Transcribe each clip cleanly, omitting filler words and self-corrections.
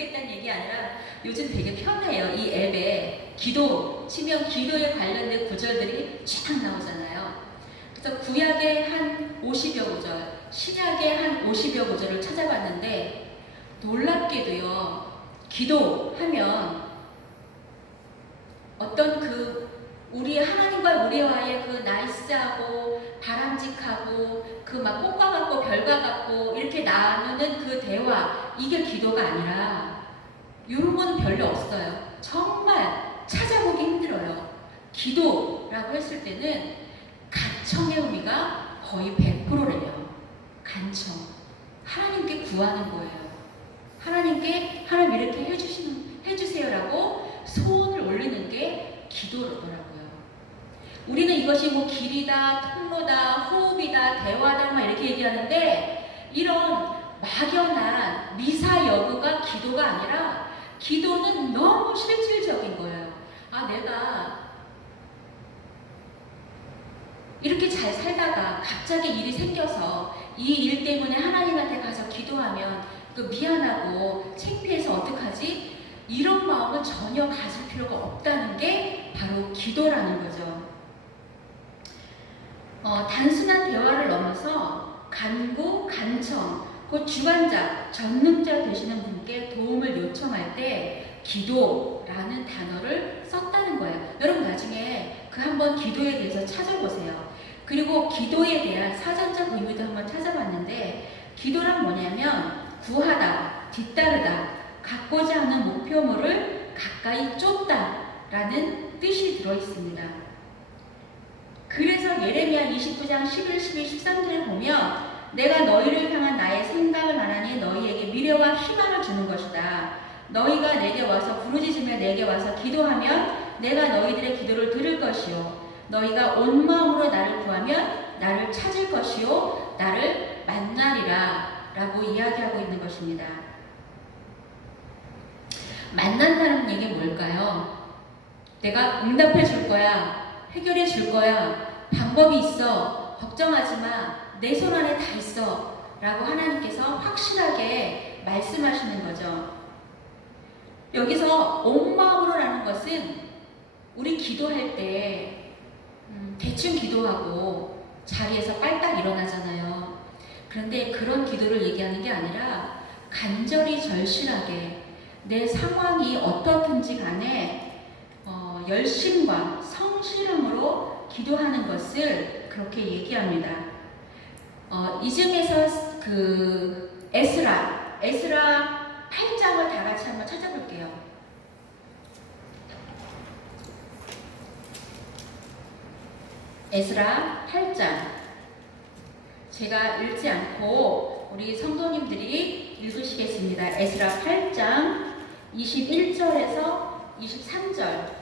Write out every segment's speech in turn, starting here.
듣겠다는 얘기 아니라 요즘 되게 편해요. 이 앱에 기도 치면 기도에 관련된 구절들이 쫙 나오잖아요. 그래서 구약의 한 50여 구절, 신약의 한 50여 구절을 찾아봤는데 놀랍게도요. 기도하면 어떤 우리 하나님과 우리와의 나이스하고 바람직하고 막 꽃과 같고 별과 같고 이렇게 나누는 대화, 이게 기도가 아니라 이런 건 별로 없어요. 정말 찾아보기 힘들어요. 기도라고 했을 때는 간청의 의미가 거의 100%래요. 간청. 하나님께 구하는 거예요. 하나님 이렇게 해주세요라고 소원을 올리는 게 기도더라고요. 우리는 이것이 길이다, 통로다, 호흡이다, 대화다 이렇게 얘기하는데 이런 막연한 미사여구가 기도가 아니라 기도는 너무 실질적인 거예요. 내가 이렇게 잘 살다가 갑자기 일이 생겨서 이 일 때문에 하나님한테 가서 기도하면 미안하고 창피해서 어떡하지? 이런 마음은 전혀 가질 필요가 없다는 게 바로 기도라는 거죠. 단순한 대화를 넘어서 간구, 간청, 주관자, 전능자 되시는 분께 도움을 요청할 때 기도라는 단어를 썼다는 거예요. 여러분 나중에 한번 기도에 대해서 찾아보세요. 그리고 기도에 대한 사전적 의미도 한번 찾아봤는데 기도란 뭐냐면 구하다, 뒤따르다, 갖고자 하는 목표물을 가까이 쫓다라는 뜻이 들어있습니다. 그래서 예레미야 29장 11, 12, 13절을 보면 내가 너희를 향한 나의 생각을 말하니 너희에게 미래와 희망을 주는 것이다. 너희가 내게 와서 부르짖으며 내게 와서 기도하면 내가 너희들의 기도를 들을 것이요. 너희가 온 마음으로 나를 구하면 나를 찾을 것이요. 나를 만나리라 라고 이야기하고 있는 것입니다. 만난다는 얘기 뭘까요? 내가 응답해 줄 거야. 해결해 줄 거야. 방법이 있어. 걱정하지 마. 내 손 안에 다 있어. 라고 하나님께서 확실하게 말씀하시는 거죠. 여기서 온 마음으로 라는 것은 우리 기도할 때 대충 기도하고 자리에서 빨딱 일어나잖아요. 그런데 그런 기도를 얘기하는 게 아니라 간절히 절실하게 내 상황이 어떻든지 간에 열심과 성실함으로 기도하는 것을 그렇게 얘기합니다. 이 중에서 에스라 8장을 다 같이 한번 찾아볼게요. 에스라 8장. 제가 읽지 않고 우리 성도님들이 읽으시겠습니다. 에스라 8장 21절에서 23절.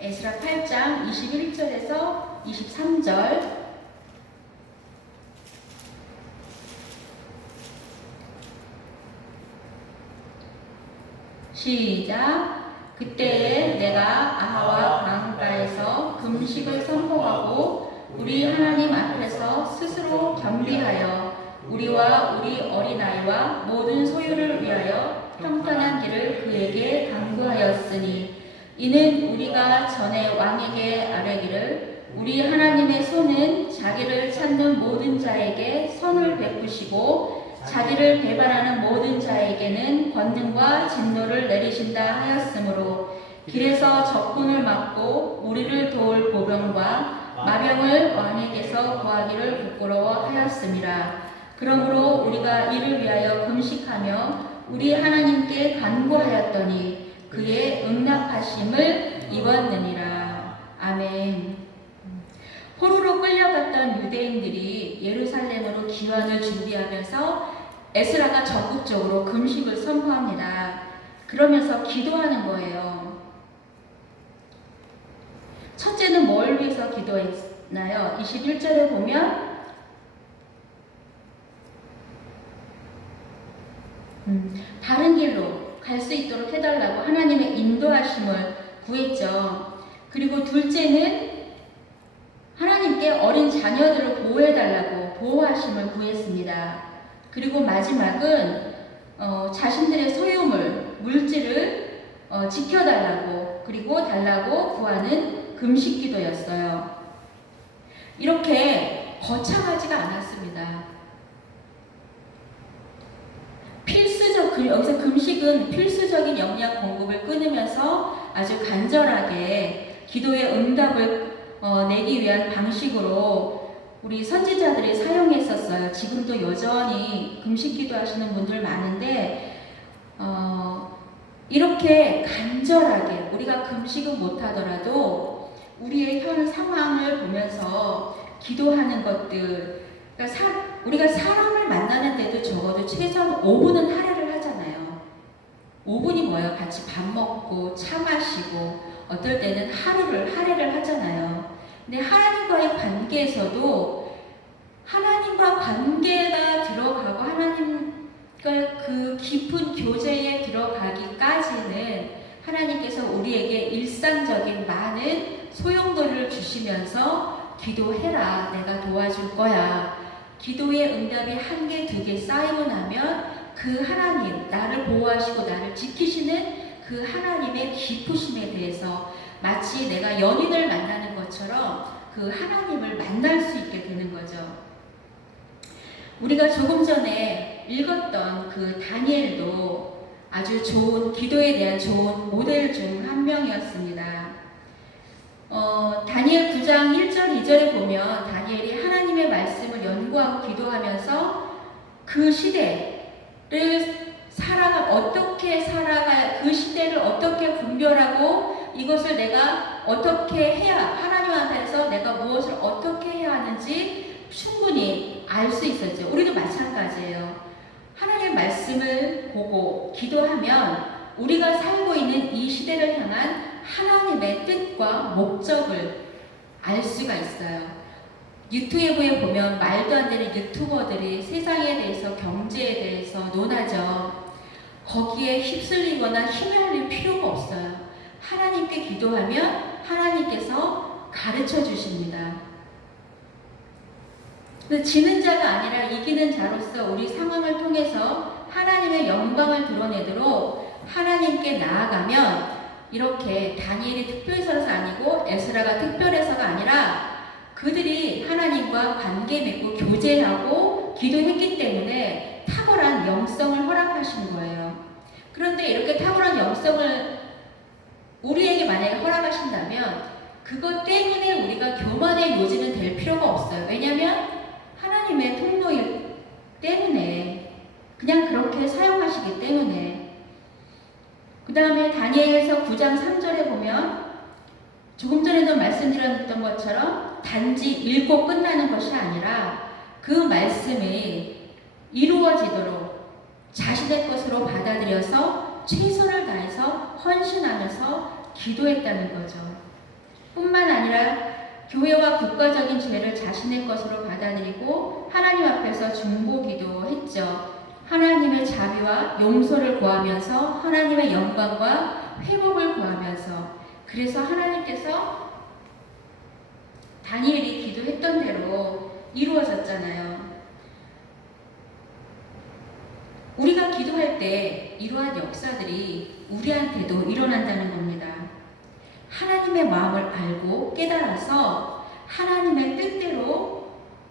에스라 8장 21절에서 23절. 시작. 그때에 내가 아하와 강가에서 금식을 선포하고 우리 하나님 앞에서 스스로 겸비하여 우리와 우리 어린아이와 모든 소유를 위하여 평탄한 길을 그에게 강구하였으니 이는 우리가 전에 왕에게 아뢰기를 우리 하나님의 손은 자기를 찾는 모든 자에게 선을 베푸시고 자기를 배반하는 모든 자에게는 권능과 진노를 내리신다 하였으므로 길에서 적군을 막고 우리를 도울 보병과 마병을 왕에게서 구하기를 부끄러워하였음이라. 그러므로 우리가 이를 위하여 금식하며 우리 하나님께 간구하였더니 그의 응답하심을 입었느니라. 아멘. 포로로 끌려갔던 유대인들이 예루살렘으로 귀환을 준비하면서 에스라가 적극적으로 금식을 선포합니다. 그러면서 기도하는 거예요. 첫째는 뭘 위해서 기도했나요? 21절에 보면 바른 길로 갈 수 있도록 해달라고 하나님의 인도하심을 구했죠. 그리고 둘째는 하나님께 어린 자녀들을 보호해달라고 보호하심을 구했습니다. 그리고 마지막은 자신들의 소유물, 물질을 지켜달라고 그리고 달라고 구하는 금식 기도였어요. 이렇게 거창하지가 않았습니다. 여기서 금식은 필수적인 영양 공급을 끊으면서 아주 간절하게 기도의 응답을 내기 위한 방식으로 우리 선지자들이 사용했었어요. 지금도 여전히 금식 기도하시는 분들 많은데 이렇게 간절하게 우리가 금식은 못하더라도 우리의 현 상황을 보면서 기도하는 것들, 그러니까 우리가 사람을 만나는데도 적어도 최소한 5분은 할애를 하잖아요. 5분이 뭐예요? 같이 밥 먹고 차 마시고 어떨 때는 하루를 할애를 하잖아요. 근데 하나님과의 관계에서도 하나님과 관계가 들어가고 하나님과 그 깊은 교제에 들어가기까지는 하나님께서 우리에게 일상적인 많은 소용돌이를 주시면서 기도해라, 내가 도와줄 거야. 기도의 응답이 1개, 2개 쌓이고 나면 그 하나님, 나를 보호하시고 나를 지키시는 그 하나님의 기쁘심에 대해서 마치 내가 연인을 만나는 것처럼 그 하나님을 만날 수 있게 되는 거죠. 우리가 조금 전에 읽었던 그 다니엘도 아주 좋은 기도에 대한 좋은 모델 중 한 명이었습니다. 다니엘 9장 1절 2절에 보면 다니엘이 하나님의 말씀을 연구하고 기도하면서 그 시대를 어떻게 살아가야, 그 시대를 어떻게 분별하고 이것을 내가 어떻게 해야, 하나님 앞에서 내가 무엇을 어떻게 해야 하는지 충분히 알 수 있었죠. 우리도 마찬가지예요. 하나님의 말씀을 보고 기도하면 우리가 살고 있는 이 시대를 향한 하나님의 뜻과 목적을 알 수가 있어요. 유튜브에 보면 말도 안 되는 유튜버들이 세상에 대해서, 경제에 대해서 논하죠. 거기에 휩쓸리거나 힘을 필요가 없어요. 하나님께 기도하면 하나님께서 가르쳐 주십니다. 지는 자가 아니라 이기는 자로서 우리 상황을 통해서 하나님의 영광을 드러내도록 하나님께 나아가면 이렇게 다니엘이 특별해서가 아니고 에스라가 특별해서가 아니라 그들이 하나님과 관계 맺고 교제하고 기도했기 때문에 탁월한 영성을 허락하신 거예요. 그런데 이렇게 탁월한 영성을 우리에게 만약에 허락하신다면 그것 때문에 우리가 교만의 요지는 될 필요가 없어요. 왜냐하면 하나님의 통로이기 때문에, 그냥 그렇게 사용하시기 때문에. 그 다음에 다니엘서 9장 3절에 보면 조금 전에도 말씀드렸던 것처럼 단지 읽고 끝나는 것이 아니라 그 말씀이 이루어지도록 자신의 것으로 받아들여서 최선을 다해서 헌신하면서 기도했다는 거죠. 뿐만 아니라 교회와 국가적인 죄를 자신의 것으로 받아들이고 하나님 앞에서 중보기도 했죠. 하나님의 자비와 용서를 구하면서 하나님의 영광과 회복을 구하면서, 그래서 하나님께서 다니엘이 기도했던 대로 이루어졌잖아요. 우리가 기도할 때 이러한 역사들이 우리한테도 일어난다는 겁니다. 하나님의 마음을 알고 깨달아서 하나님의 뜻대로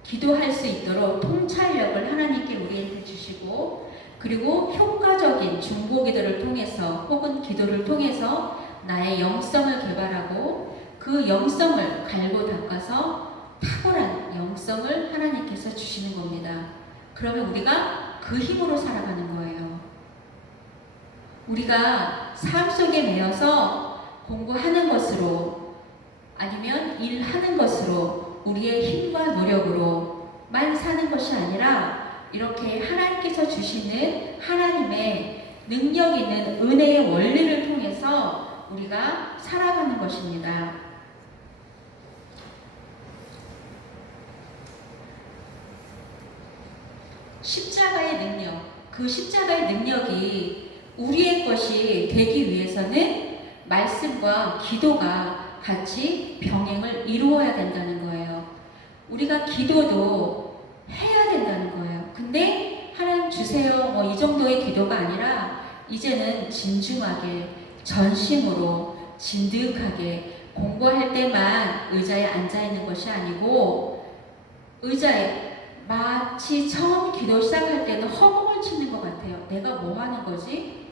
기도할 수 있도록 통찰력을 하나님께 우리한테 주시고, 그리고 효과적인 중보기도를 통해서 혹은 기도를 통해서 나의 영성을 개발하고 그 영성을 갈고 닦아서 탁월한 영성을 하나님께서 주시는 겁니다. 그러면 우리가 그 힘으로 살아가는 거예요. 우리가 삶 속에 매여서 공부하는 것으로 아니면 일하는 것으로 우리의 힘과 노력으로만 사는 것이 아니라 이렇게 하나님께서 주시는 하나님의 능력 있는 은혜의 원리를 통해서 우리가 살아가는 것입니다. 십자가의 능력, 그 십자가의 능력이 우리의 것이 되기 위해서는 말씀과 기도가 같이 병행을 이루어야 된다는 거예요. 우리가 기도도 해야 된다는 거예요. 근데 하나님 주세요 이 정도의 기도가 아니라 이제는 진중하게 전심으로 진득하게 공부할 때만 의자에 앉아 있는 것이 아니고 의자에 마치 처음 기도 시작할 때는 허공을 치는 것 같아요. 내가 뭐 하는 거지?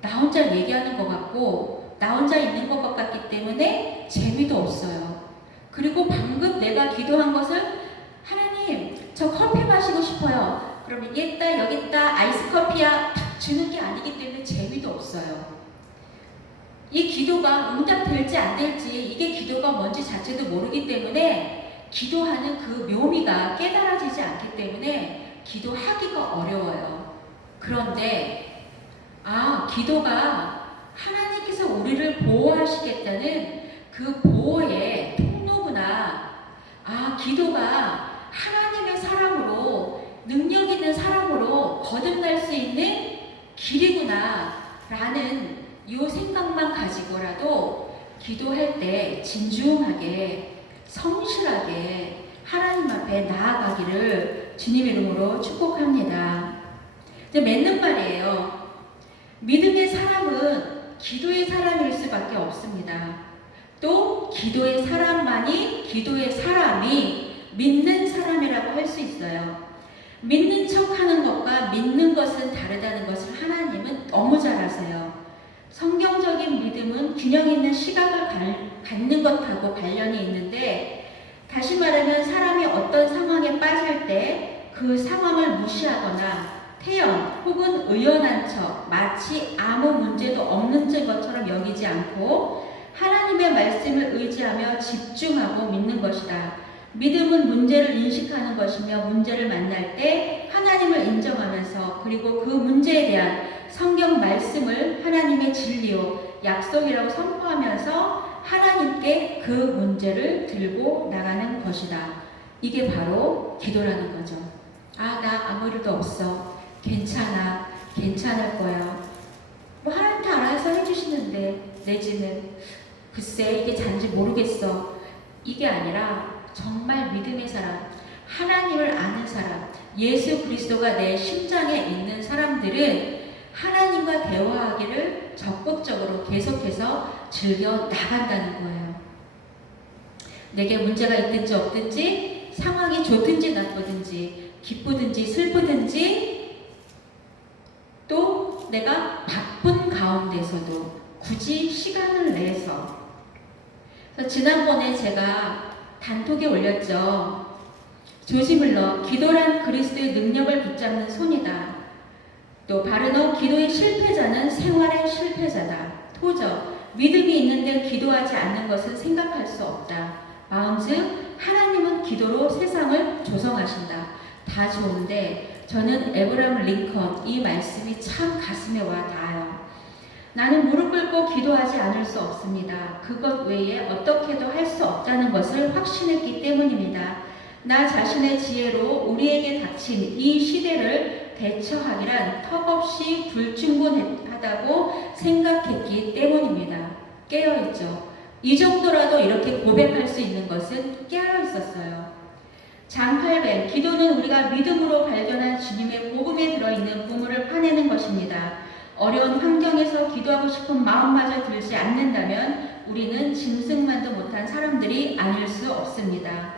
나 혼자 얘기하는 것 같고 나 혼자 있는 것 같기 때문에 재미도 없어요. 그리고 방금 내가 기도한 것을 하나님 저 커피 마시고 싶어요. 그러면 얘다 여기 있다 아이스 커피야 탁 주는 게 아니기 때문에 재미도 없어요. 이 기도가 응답될지 안 될지 이게 기도가 뭔지 자체도 모르기 때문에 기도하는 그 묘미가 깨달아지지 않기 때문에 기도하기가 어려워요. 그런데 기도가 하나님께서 우리를 보호하시겠다는 그 보호의 통로구나. 기도가 하나님의 사람으로 능력 있는 사람으로 거듭날 수 있는 길이구나 라는 이 생각만 가지고라도 기도할 때 진중하게 성실하게 하나님 앞에 나아가기를 주님 이름으로 축복합니다. 이제 맺는 말이에요. 믿음의 사람은 기도의 사람일 수밖에 없습니다. 또 기도의 사람만이 기도의 사람이 믿는 사람이라고 할 수 있어요. 믿는 척하는 것과 믿는 것은 다르다는 것을 하나님은 너무 잘 아세요. 성경적인 믿음은 균형 있는 시각을 갖는 것하고 관련이 있는데, 다시 말하면 사람이 어떤 상황에 빠질 때 그 상황을 무시하거나 태연 혹은 의연한 척 마치 아무 문제도 없는 것처럼 여기지 않고 하나님의 말씀을 의지하며 집중하고 믿는 것이다. 믿음은 문제를 인식하는 것이며 문제를 만날 때 하나님을 인정하면서 그리고 그 문제에 대한 성경 말씀을 하나님의 진리요 약속이라고 선포하면서 하나님께 그 문제를 들고 나가는 것이다. 이게 바로 기도라는 거죠. 나 아무 일도 없어. 괜찮아. 괜찮을 거야. 하나님 다 알아서 해주시는데 내지는 글쎄 이게 잔지 모르겠어. 이게 아니라 정말 믿음의 사람, 하나님을 아는 사람, 예수 그리스도가 내 심장에 있는 사람들은 하나님과 대화하기를 적극적으로 계속해서 즐겨 나간다는 거예요. 내게 문제가 있든지 없든지 상황이 좋든지 나쁘든지 기쁘든지 슬프든지 또 내가 바쁜 가운데서도 굳이 시간을 내서 지난번에 제가 단톡에 올렸죠. 조지물러 기도란 그리스도의 능력을 붙잡는 손이다. 또 바르노 기도의 실패자는 생활의 실패자다. 토저 믿음이 있는데 기도하지 않는 것은 생각할 수 없다. 마음즉 하나님은 기도로 세상을 조성하신다. 다 좋은데 저는 에브라함 링컨 이 말씀이 참 가슴에 와 닿아요. 나는 무릎 꿇고 기도하지 않을 수 없습니다. 그것 외에 어떻게도 할 수 없다는 것을 확신했기 때문입니다. 나 자신의 지혜로 우리에게 닥친 이 시대를 대처하기란 턱없이 불충분하다고 생각했기 때문입니다. 깨어있죠. 이 정도라도 이렇게 고백할 수 있는 것은 깨어있었어요. 장팔배 기도는 우리가 믿음으로 발견한 주님의 복음에 들어있는 보물을 파내는 것입니다. 어려운 환경에서 기도하고 싶은 마음마저 들지 않는다면 우리는 짐승만도 못한 사람들이 아닐 수 없습니다.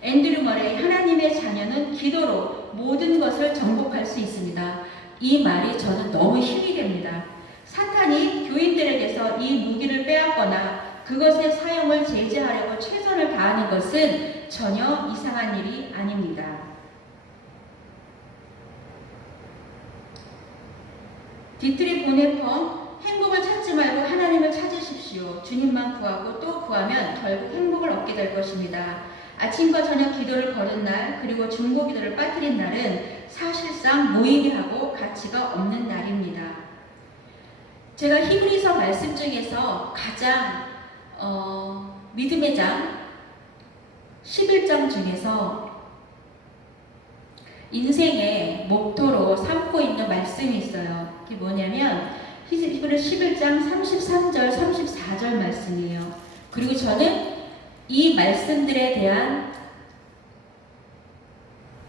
앤드류 머레이 하나님의 자녀는 기도로 모든 것을 정복할 수 있습니다. 이 말이 저는 너무 힘이 됩니다. 사탄이 교인들에게서 이 무기를 빼앗거나 그것의 사용을 제재하려고 최선을 다하는 것은 전혀 이상한 일이 아닙니다. 디트리 보네펑 행복을 찾지 말고 하나님을 찾으십시오. 주님만 구하고 또 구하면 결국 행복을 얻게 될 것입니다. 아침과 저녁 기도를 거둔 날 그리고 중보 기도를 빠뜨린 날은 사실상 무의미하고 가치가 없는 날입니다. 제가 히브리서 말씀 중에서 가장 믿음의 장 11장 중에서 인생의 목표로 삼고 있는 말씀이 있어요. 그게 뭐냐면 히브리 11장 33절 34절 말씀이에요. 그리고 저는 이 말씀들에 대한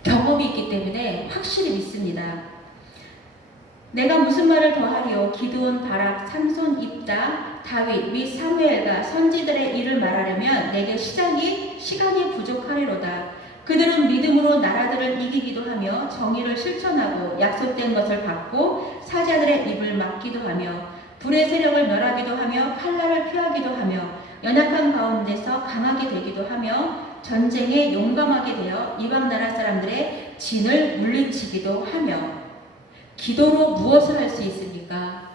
경험이 있기 때문에 확실히 믿습니다. 내가 무슨 말을 더하리요? 기드온, 바락, 삼손, 입다, 다윗 및 사무엘과 선지들의 일을 말하려면 내게 시간이 부족하리로다. 그들은 믿음으로 나라들을 이기기도 하며 정의를 실천하고 약속된 것을 받고 사자들의 입을 막기도 하며 불의 세력을 멸하기도 하며 칼날을 피하기도 하며 연약한 가운데서 강하게 되기도 하며 전쟁에 용감하게 되어 이방 나라 사람들의 진을 물리치기도 하며. 기도로 무엇을 할 수 있습니까?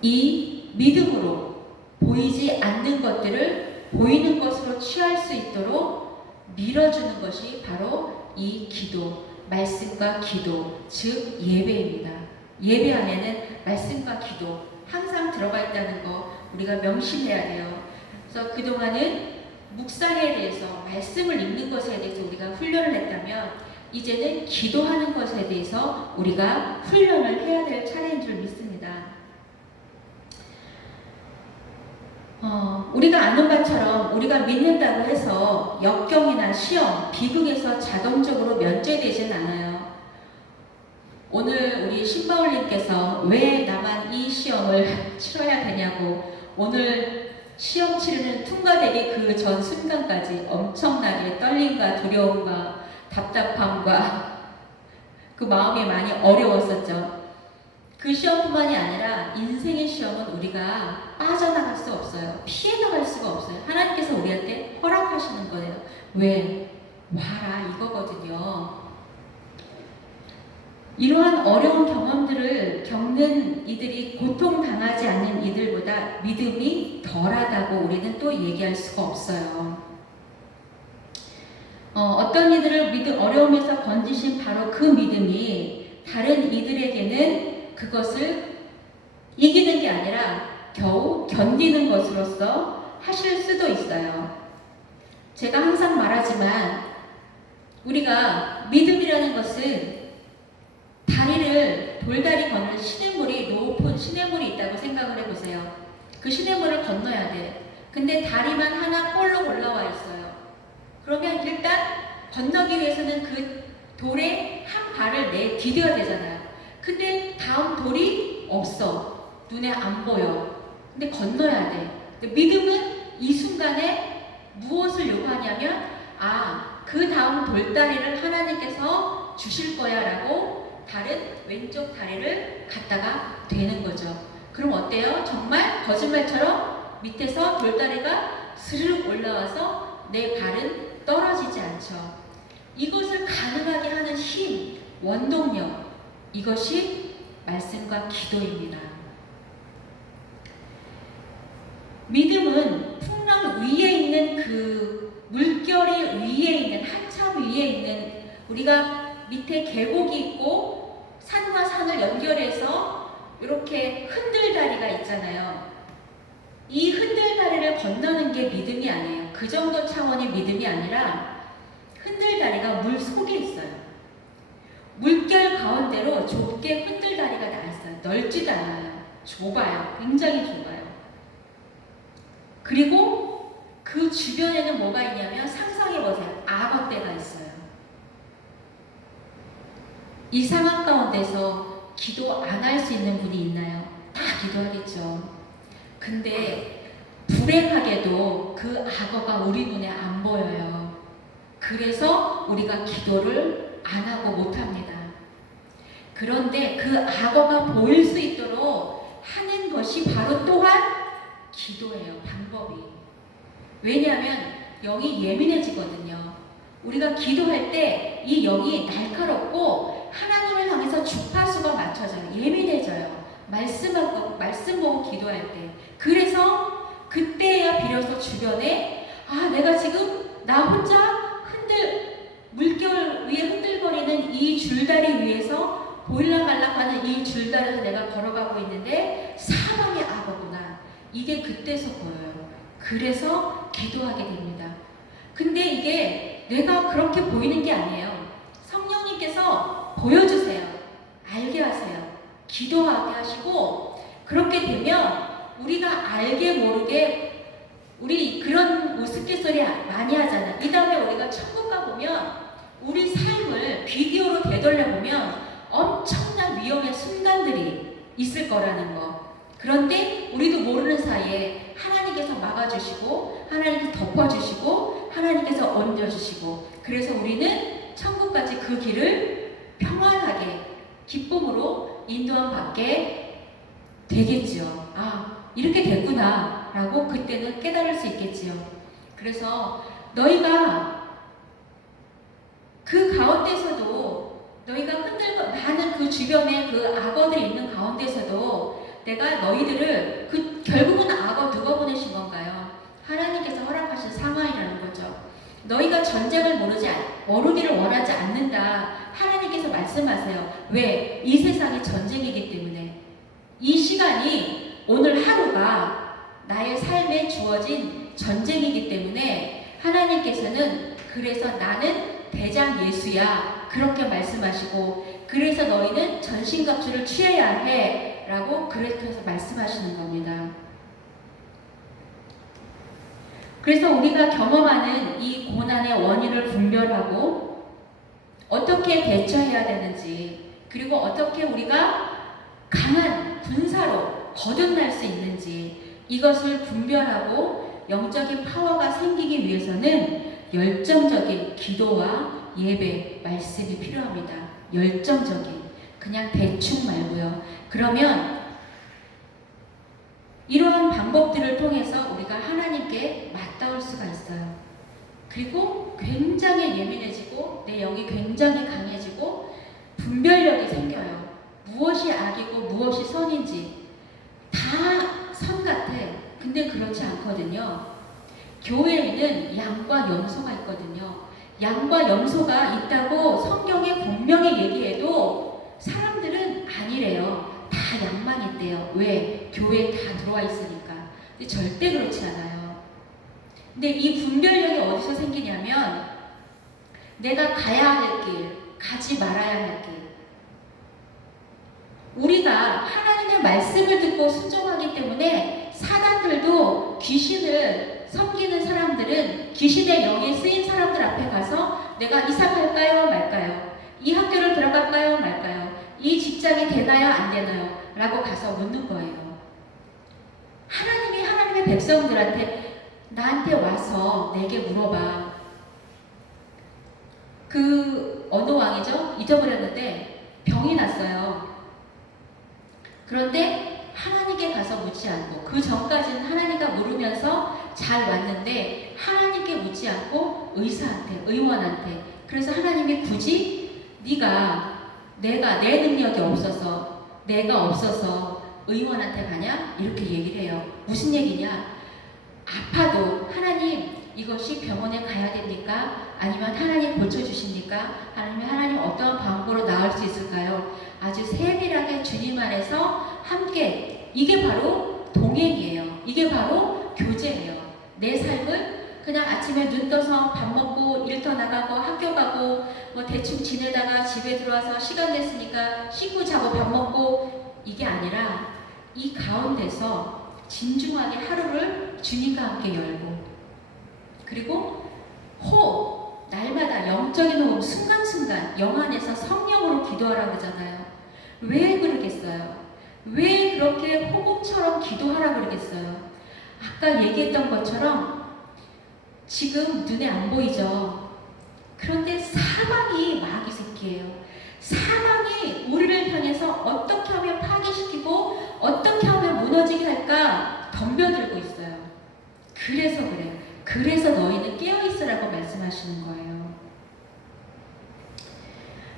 이 믿음으로 보이지 않는 것들을 보이는 것으로 취할 수 있도록 밀어주는 것이 바로 이 기도, 말씀과 기도, 즉 예배입니다. 예배 안에는 말씀과 기도 항상 들어가 있다는 거 우리가 명심해야 돼요. 그래서 그동안은 묵상에 대해서, 말씀을 읽는 것에 대해서 우리가 훈련을 했다면 이제는 기도하는 것에 대해서 우리가 훈련을 해야 될 차례인 줄 믿습니다. 우리가 아는 바처럼 우리가 믿는다고 해서 역경이나 시험, 비극에서 자동적으로 면제되진 않아요. 오늘 우리 신바울님께서 왜 나만 이 시험을 치러야 되냐고, 오늘 시험 치르는 퉁가되기 그 전 순간까지 엄청나게 떨림과 두려움과 답답함과 그 마음이 많이 어려웠었죠. 그 시험뿐만이 아니라 인생의 시험은 우리가 빠져나갈 수 없어요. 피해 나갈 수가 없어요. 하나님께서 우리한테 허락하시는 거예요. 왜? 와라 이거거든요. 이러한 어려운 경험들을 겪는 이들이 고통당하지 않는 이들보다 믿음이 덜하다고 우리는 또 얘기할 수가 없어요. 어떤 이들을 어려움에서 건지신 바로 그 믿음이 다른 이들에게는 그것을 이기는 게 아니라 겨우 견디는 것으로서 하실 수도 있어요. 제가 항상 말하지만 우리가 믿음이라는 것은 다리를 돌다리 건널 시냇물이, 높은 시냇물이 있다고 생각을 해보세요. 그 시냇물을 건너야 돼. 근데 다리만 하나 볼록 올라와 있어요. 그러면 일단 건너기 위해서는 그 돌에 한 발을 디뎌야 되잖아요. 근데 다음 돌이 없어. 눈에 안 보여. 근데 건너야 돼. 근데 믿음은 이 순간에 무엇을 요구하냐면, 그 다음 돌다리를 하나님께서 주실 거야 라고 다른 왼쪽 다리를 갖다가 대는 거죠. 그럼 어때요? 정말 거짓말처럼 밑에서 돌다리가 스르륵 올라와서 내 발은 떨어지지 않죠. 이것을 가능하게 하는 힘, 원동력, 이것이 말씀과 기도입니다. 믿음은 풍랑 위에 있는 그 물결이 위에 있는, 한참 위에 있는, 우리가 밑에 계곡이 있고 산과 산을 연결해서 이렇게 흔들다리가 있잖아요. 이 흔들다리를 건너는 게 믿음이 아니에요. 그 정도 차원의 믿음이 아니라 흔들다리가 물 속에 있어요. 물결 가운데로 좁게 흔들다리가 나있어요. 넓지도 않아요. 좁아요. 굉장히 좁아요. 그리고 그 주변에는 뭐가 있냐면, 상상해보세요. 악어떼가 있어요. 이 상황 가운데서 기도 안 할 수 있는 분이 있나요? 다 기도하겠죠. 근데 불행하게도 그 악어가 우리 눈에 안 보여요. 그래서 우리가 기도를 안 하고 못 합니다. 그런데 그 악어가 보일 수 있도록 하는 것이 바로 또한 기도예요. 방법이. 왜냐하면 영이 예민해지거든요. 우리가 기도할 때 이 영이 날카롭고 하나님을 향해서 주파수가 맞춰져요. 예민해져요. 말씀 보고 기도할 때. 그래서 그때야 비로소 주변에 내가 지금 나 혼자 물결 위에 흔들거리는 이 줄다리 위에서 보일랑말랑하는 이 줄다리에서 내가 걸어가고 있는데 사방이 악어구나. 이게 그때서 보여요. 그래서 기도하게 됩니다. 근데 이게 내가 그렇게 보이는 게 아니에요. 성령님께서 보여주세요. 알게 하세요. 기도하게 하시고, 그렇게 되면 우리가 알게 모르게, 우리 그런 우스갯소리 많이 하잖아. 이 다음에 우리가 천국 가보면 우리 삶을 비디오로 되돌려보면 엄청 위험의 순간들이 있을 거라는 거. 그런데 우리도 모르는 사이에 하나님께서 막아주시고 하나님께서 덮어주시고 하나님께서 얹어주시고, 그래서 우리는 천국까지 그 길을 평안하게 기쁨으로 인도함 받게 되겠지요. 아, 이렇게 됐구나 라고 그때는 깨달을 수 있겠지요. 그래서 너희가 그 가운데서도, 너희가 흔들고 많은 그 주변에 그 악어들이 있는 가운데서도 내가 너희들을, 결국은 악어 누가 보내신 건가요? 하나님께서 허락하신 상황이라는 거죠. 너희가 전쟁을 모르기를 원하지 않는다. 하나님께서 말씀하세요. 왜? 이 세상이 전쟁이기 때문에. 이 시간이, 오늘 하루가 나의 삶에 주어진 전쟁이기 때문에 하나님께서는, 그래서 나는 대장 예수야, 그렇게 말씀하시고, 그래서 너희는 전신갑주를 취해야 해 라고 그렇게 해서 말씀하시는 겁니다. 그래서 우리가 경험하는 이 고난의 원인을 분별하고 어떻게 대처해야 되는지, 그리고 어떻게 우리가 강한 군사로 거듭날 수 있는지, 이것을 분별하고 영적인 파워가 생기기 위해서는 열정적인 기도와 예배, 말씀이 필요합니다. 열정적인, 그냥 대충 말고요. 그러면 이러한 방법들을 통해서 우리가 하나님께 맞닿을 수가 있어요. 그리고 굉장히 예민해지고 내 영이 굉장히 강해지고 분별력이 생겨요. 무엇이 악이고 무엇이 선인지 다 선 같아. 근데 그렇지 않거든요. 교회에는 양과 염소가 있거든요. 양과 염소가 있다고 성경에 분명히 얘기해도 사람들은 아니래요. 다 양만 있대요. 왜? 교회에 다 들어와 있으니까. 근데 절대 그렇지 않아요. 근데 이 분별력이 어디서 생기냐면, 내가 가야 할 길, 가지 말아야 할 길. 우리가 하나님의 말씀을 듣고 순종하기 때문에 사단들도, 귀신을 섬기는 사람들은 귀신의 영에 쓰인 사람들 앞에 가서 내가 이삭할까요 말까요? 이 학교를 들어갈까요 말까요? 이 직장이 되나요 안 되나요? 라고 가서 묻는 거예요. 하나님이 하나님의 백성들한테, 나한테 와서 내게 물어봐. 그 어느 왕이죠? 잊어버렸는데 병이 났어요. 그런데 하나님께 가서 묻지 않고, 그 전까지는 하나님과 물으면서 잘 왔는데 하나님께 묻지 않고 의사한테, 의원한테. 그래서 하나님이 굳이 내가 내 능력이 없어서, 내가 없어서 의원한테 가냐? 이렇게 얘기를 해요. 무슨 얘기냐? 아파도 하나님, 이것이 병원에 가야 됩니까? 아니면 하나님 고쳐주십니까? 아니면 하나님 어떠한 방법으로 나을 수 있을까요? 아주 세밀하게 주님 안에서 함께, 이게 바로 동행이에요. 이게 바로 교제예요. 내 삶을 그냥 아침에 눈 떠서 밥 먹고 일터 나가고 학교 가고 뭐 대충 지내다가 집에 들어와서 시간 됐으니까 씻고 자고 밥 먹고, 이게 아니라 이 가운데서 진중하게 하루를 주님과 함께 열고, 그리고 날마다 영적인 호흡, 순간순간 영 안에서 성령으로 기도하라고 그러잖아요. 왜 그러겠어요? 왜 그렇게 호흡처럼 기도하라고 그러겠어요? 아까 얘기했던 것처럼 지금 눈에 안 보이죠? 그런데 사방이 마귀 새끼예요. 사방이 우리를 향해서 어떻게 하면 파괴시키고 어떻게 하면 무너지게 할까 덤벼들고 있어요. 그래서 그래요. 그래서 너희는 깨어있으라고 말씀하시는 거예요.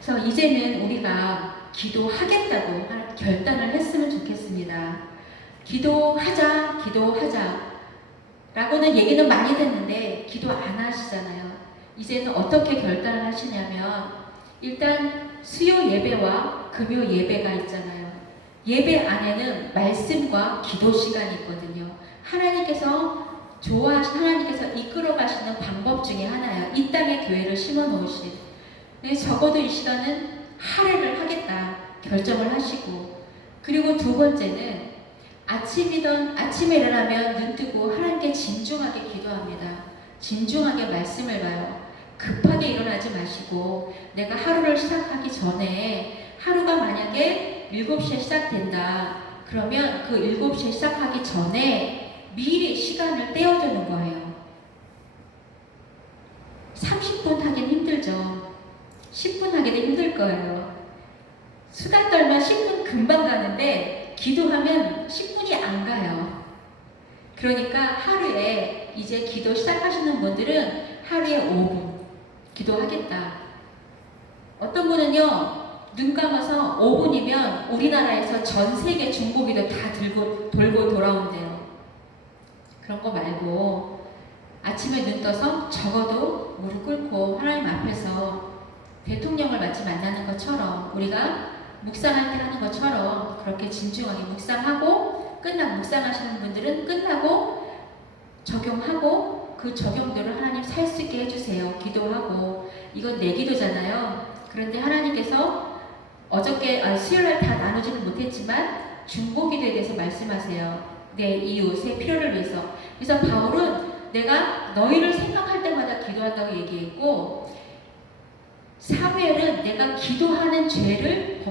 그래서 이제는 우리가 기도하겠다고 결단을 했으면 좋겠습니다. 기도하자 라고는 얘기는 많이 듣는데 기도 안 하시잖아요. 이제는 어떻게 결단을 하시냐면, 일단 수요 예배와 금요 예배가 있잖아요. 예배 안에는 말씀과 기도 시간이 있거든요. 하나님께서 이끌어 가시는 방법 중에 하나예요. 이 땅에 교회를 심어 놓으신. 적어도 이 시간은 할애를 하겠다 결정을 하시고, 그리고 두 번째는 아침에 일어나면 눈 뜨고 하나님께 진중하게 기도합니다. 진중하게 말씀을 봐요. 급하게 일어나지 마시고, 내가 하루를 시작하기 전에, 하루가 만약에 7시에 시작된다. 그러면 그 7시에 시작하기 전에 미리 시간을 떼어주는 거예요. 30분 하긴 힘들죠. 10분 하기도 힘들 거예요. 수다 떨면 10분 금방 가는데 기도하면 10분이 안 가요. 그러니까 하루에 이제 기도 시작하시는 분들은 하루에 5분 기도하겠다. 어떤 분은요, 눈 감아서 5분이면 우리나라에서 전 세계 중보기도 다 돌고 돌아온대요. 그런 거 말고 아침에 눈 떠서 적어도 무릎 꿇고 하나님 앞에서 대통령을 마치 만나는 것처럼 우리가 묵상할 때 하는 것처럼 그렇게 진중하게 묵상하고 끝나고, 묵상하시는 분들은 끝나고 적용하고 그 적용대로 하나님 살 수 있게 해주세요. 기도하고. 이건 내 기도잖아요. 그런데 하나님께서 어저께 수요일날 다 나누지는 못했지만 중보기도에 대해서 말씀하세요. 내 이웃의 필요를 위해서. 그래서 바울은 내가 너희를 생각할 때마다 기도한다고 얘기했고, 사무엘은 내가 기도하는 죄를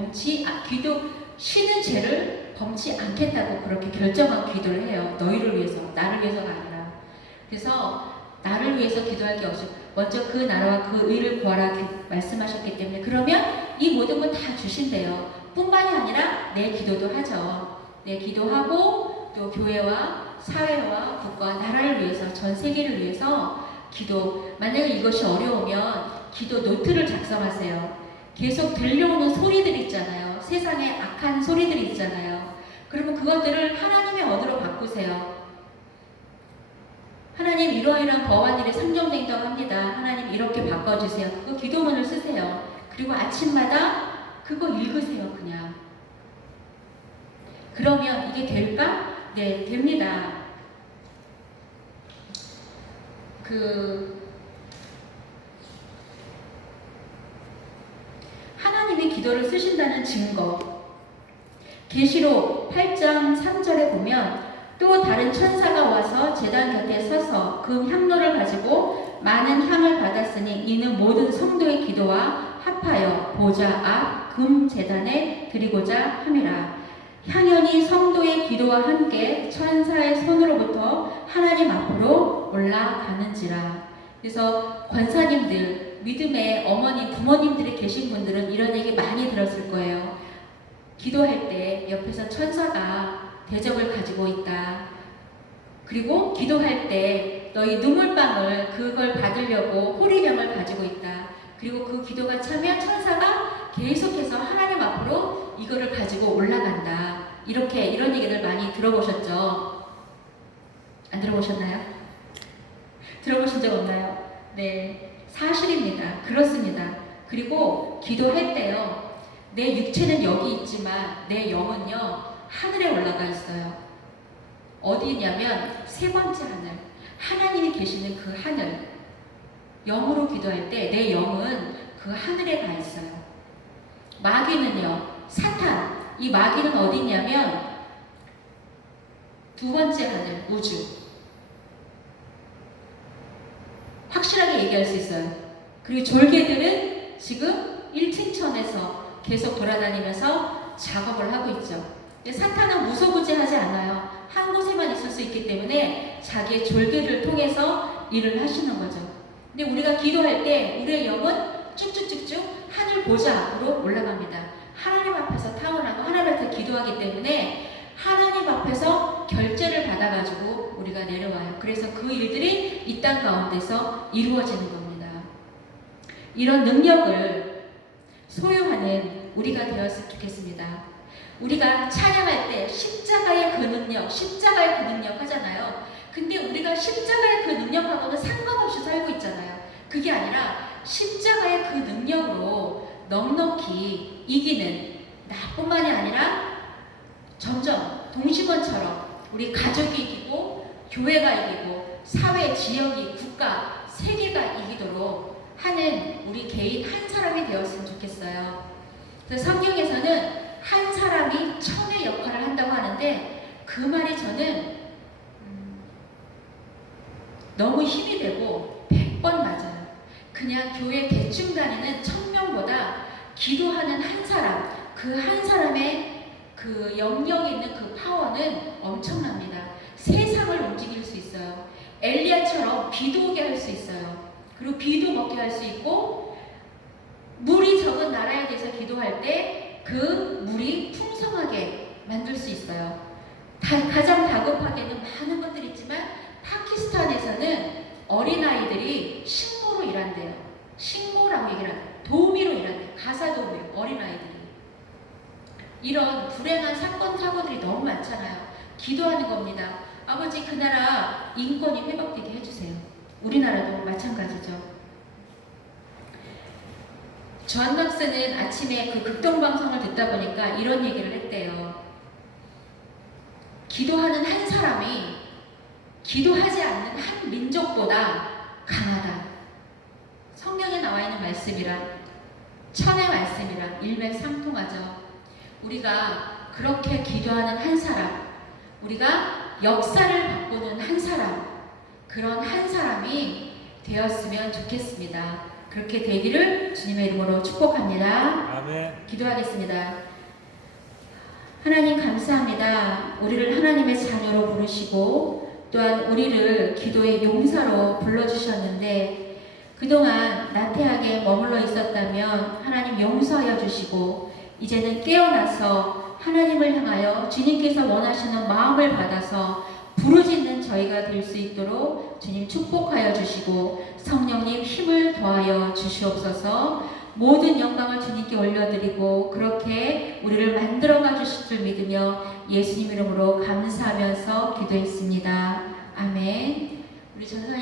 쉬는 죄를 범치 않겠다고 그렇게 결정한 기도를 해요. 너희를 위해서, 나를 위해서가 아니라. 그래서 나를 위해서 기도할 게 없이 먼저 그 나라와 그 의를 구하라 말씀하셨기 때문에, 그러면 이 모든 걸 다 주신대요. 뿐만이 아니라 내 기도도 하죠. 내 기도하고 또 교회와 사회와 국가, 나라를 위해서, 전 세계를 위해서 기도. 만약에 이것이 어려우면 기도 노트를 작성하세요. 계속 들려오는 소리들 있잖아요. 세상에 악한 소리들 있잖아요. 그러면 그것들을 하나님의 언어로 바꾸세요. 하나님, 이러이러한 거한 일이 상정된다고 합니다. 하나님, 이렇게 바꿔주세요. 그거 기도문을 쓰세요. 그리고 아침마다 그거 읽으세요. 그냥. 그러면 이게 될까? 네, 됩니다. 하나님이 기도를 쓰신다는 증거. 계시록 8장 3절에 보면 또 다른 천사가 와서 제단 곁에 서서 그 향로를 가지고 많은 향을 받았으니 이는 모든 성도의 기도와 합하여 보좌 앞 금 제단에 드리고자 함이라. 향연이 성도의 기도와 함께 천사의 손으로부터 하나님 앞으로 올라가는지라. 그래서 권사님들, 믿음의 어머니, 부모님들이 계신 분들은 이런 얘기 많이 들었을 거예요. 기도할 때 옆에서 천사가 대접을 가지고 있다. 그리고 기도할 때 너희 눈물방울 그걸 받으려고 호리병을 가지고 있다. 그리고 그 기도가 차면 천사가 계속해서 하나님 앞으로 이거를 가지고 올라간다. 이런 얘기들 많이 들어보셨죠? 안 들어보셨나요? 들어보신 적 없나요? 네, 사실입니다. 그렇습니다. 그리고 기도할 때요, 내 육체는 여기 있지만 내 영은요 하늘에 올라가 있어요. 어디 있냐면 세 번째 하늘, 하나님이 계시는 그 하늘. 영으로 기도할 때 내 영은 그 하늘에 가 있어요. 마귀는요, 사탄, 이 마귀는 어디 있냐면 두 번째 하늘, 우주. 확실하게 얘기할 수 있어요. 그리고 졸개들은 지금 1층천에서 계속 돌아다니면서 작업을 하고 있죠. 근데 사탄은 무소부지하지 않아요. 한 곳에만 있을 수 있기 때문에 자기의 졸개를 통해서 일을 하시는 거죠. 근데 우리가 기도할 때 우리의 영은 쭉쭉쭉쭉 하늘 보좌 앞으로 올라갑니다. 하나님 앞에서 타원하고 하나님 앞에서 기도하기 때문에 하나님 앞에서 결제를 받아가지고 우리가 내려와요. 그래서 그 일들이 이 땅 가운데서 이루어지는 겁니다. 이런 능력을 소유하는 우리가 되었으면 좋겠습니다. 우리가 찬양할 때 십자가의 그 능력 하잖아요. 근데 우리가 십자가의 그 능력하고는 상관없이 살고 있잖아요. 그게 아니라 십자가의 그 능력으로 넉넉히 이기는, 나뿐만이 아니라 점점 동심원처럼 우리 가족이 이기고 교회가 이기고 사회, 지역이, 국가, 세계가 이기도록 하는 우리 개인 한 사람이 되었으면 좋겠어요. 그래서 성경에서는 한 사람이 천의 역할을 한다고 하는데 그 말이 저는 너무 힘이 되고 100번 맞아요. 그냥 교회 대충 다니는 1000명보다 기도하는 한 사람, 그 한 사람의 그 영역에 있는 그 파워는 엄청납니다. 세상을 움직일 수 있어요. 엘리야처럼 비도 오게 할 수 있어요. 그리고 비도 먹게 할 수 있고, 물이 적은 나라에 대해서 기도할 때 그 물이 풍성하게 만들 수 있어요. 가장 다급하게는 많은 것들이 있지만 파키스탄에서는 어린아이들이 식모로 일한대요. 식모라고 얘기를 하는, 도우미로 일한대요. 가사 도우미, 어린아이들이. 이런 불행한 사건 사고들이 너무 많잖아요. 기도하는 겁니다. 아버지, 그 나라 인권이 회복되게 해주세요. 우리나라도 마찬가지죠. 조한 박사는 아침에 그 극동방송을 듣다 보니까 이런 얘기를 했대요. 기도하는 한 사람이 기도하지 않는 한 민족보다 강하다. 성경에 나와 있는 말씀이라, 천의 말씀이라 일맥상통하죠. 우리가 그렇게 기도하는 한 사람, 우리가 역사를 바꾸는 한 사람, 그런 한 사람이 되었으면 좋겠습니다. 그렇게 되기를 주님의 이름으로 축복합니다. 아멘. 기도하겠습니다. 하나님 감사합니다. 우리를 하나님의 자녀로 부르시고 또한 우리를 기도의 용사로 불러주셨는데, 그동안 나태하게 머물러 있었다면 하나님 용서하여 주시고, 이제는 깨어나서 하나님을 향하여 주님께서 원하시는 마음을 받아서 부르짖는 저희가 될 수 있도록 주님 축복하여 주시고, 성령님 힘을 더하여 주시옵소서. 모든 영광을 주님께 올려드리고 그렇게 우리를 만들어가 주실 줄 믿으며 예수님 이름으로 감사하면서 기도했습니다. 아멘. 우리 전사님